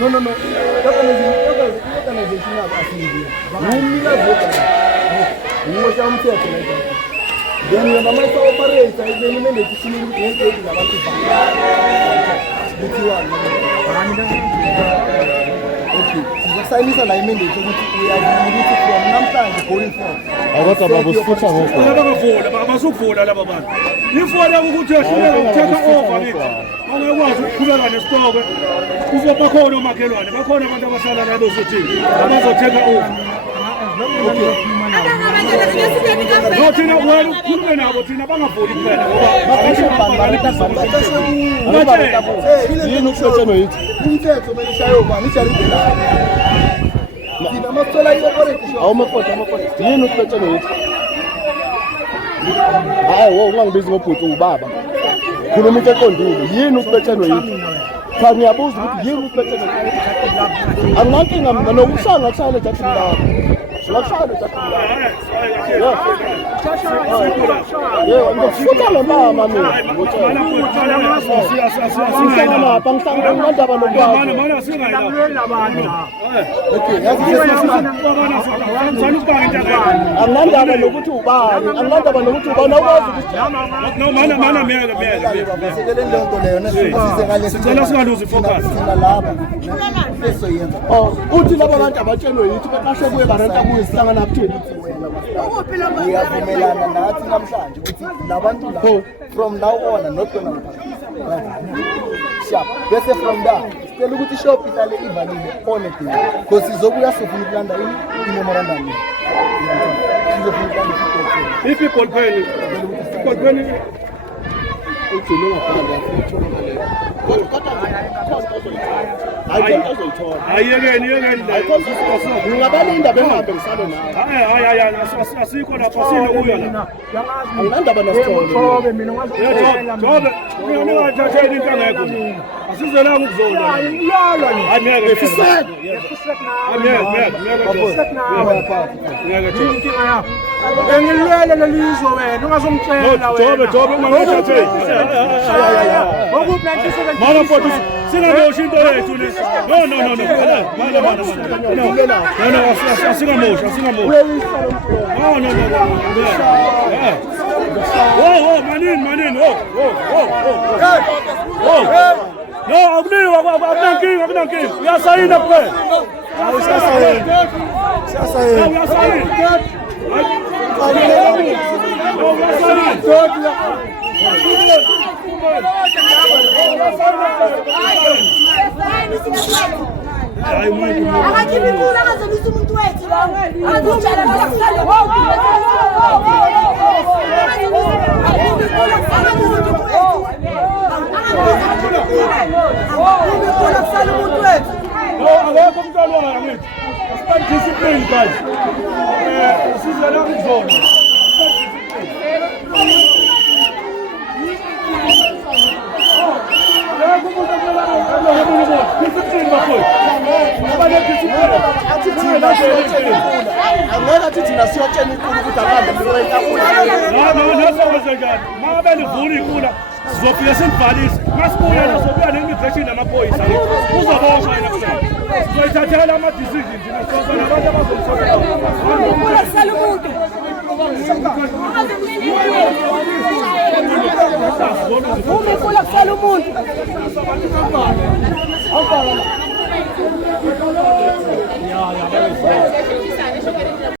No. Organization yabo asiyile. Umnikazi wegala. Ngiyosha umthetho la. Then yena mase operator ibeni mandate isini ngeke labantu baba. Kuthiwa okay. Sizasayinisa la imandate ukuthi uyavuma ukuthi from namhlanje going forward. Abathi ababusifutha ngoko. Abasuvula laba bantu. Ifona ukuthi uyahluleka ukuthatha over ngithi. Awukwazi ukuqhubeka nesitoko. Bakhona omakhelwane, bakhona abantu abahlala la bezothini. Abazothatha over. Thina wena ukhulume nabo thina bangavuli kuphela ngoba yini ukusetheno yithi umthetho manje shayo bani ijaride la thina masithola i-operation awumafota yini ukusetheno yithi hayi wo ungangibizi ngobhuti ubaba khuluma into eqondile yini ukusetheno yithi cha ngiyabuza ukuthi yini ukusetheno yithi anginankinga mina nokushanga kushayela ejathini lapho Lakshana Chakula. Yeah, ngifuna lo mama mina. Singena panghlanga ngandaba nokwazi. Mana singayilalela abantu. Okay, angandaba nokuthi ubani, angandaba nokuthi ubani ukwazi ukuthi no mana miyeke. Basekele le nto leyo nesisize ngale sicela singaluzi focus. Lapha. Bese yenza. Oh, uthi laba bantu abatshelwe yithi baqashe kuye barenta kuyihlangana kuthini? Uyavumelana nathi namhlanje ukuthi labantu la from now on not gonna sharp bese from there sicela ukuthi shop ihlale ivalile on it because sizobuya sofuna ukulanda i-memorandum sizofuna ukulanda people pen ugcine ngaphandle ayiyekeni ngingabalinda behambe ngisale nawe hayi asikho lapha sinokuya la anginandaba nasithola Jobe ningathatheli into angekho asizelanga ukuzola angeke Engilwele lelizwe wena ungazongitshela wena. Jobe ungangathatheli. Mana mfowethu singamoshi into yethu le. No. Asingamoshi. No, manini. No, akunankinga. Uyasayina kuphela. Akakimikula akazomisa umuntu wethu lo. Akazotshela ngakusale wonke. Akakimikula kusale umuntu wethu. No, akekho umntwana wami ngithi. Asipani discipline guys. Sizela ukuzona. Angeke thina siyotshela inkulu ukuthi akambe Mabe livula ikula sizofika simbalise masibuya sobuya ne-immigration namaphoyisa uzoboshwa yena kusasa sizoyithathela ama-decisions nasosa nabantu abazomsolela umekula kusala umuntu Yeah,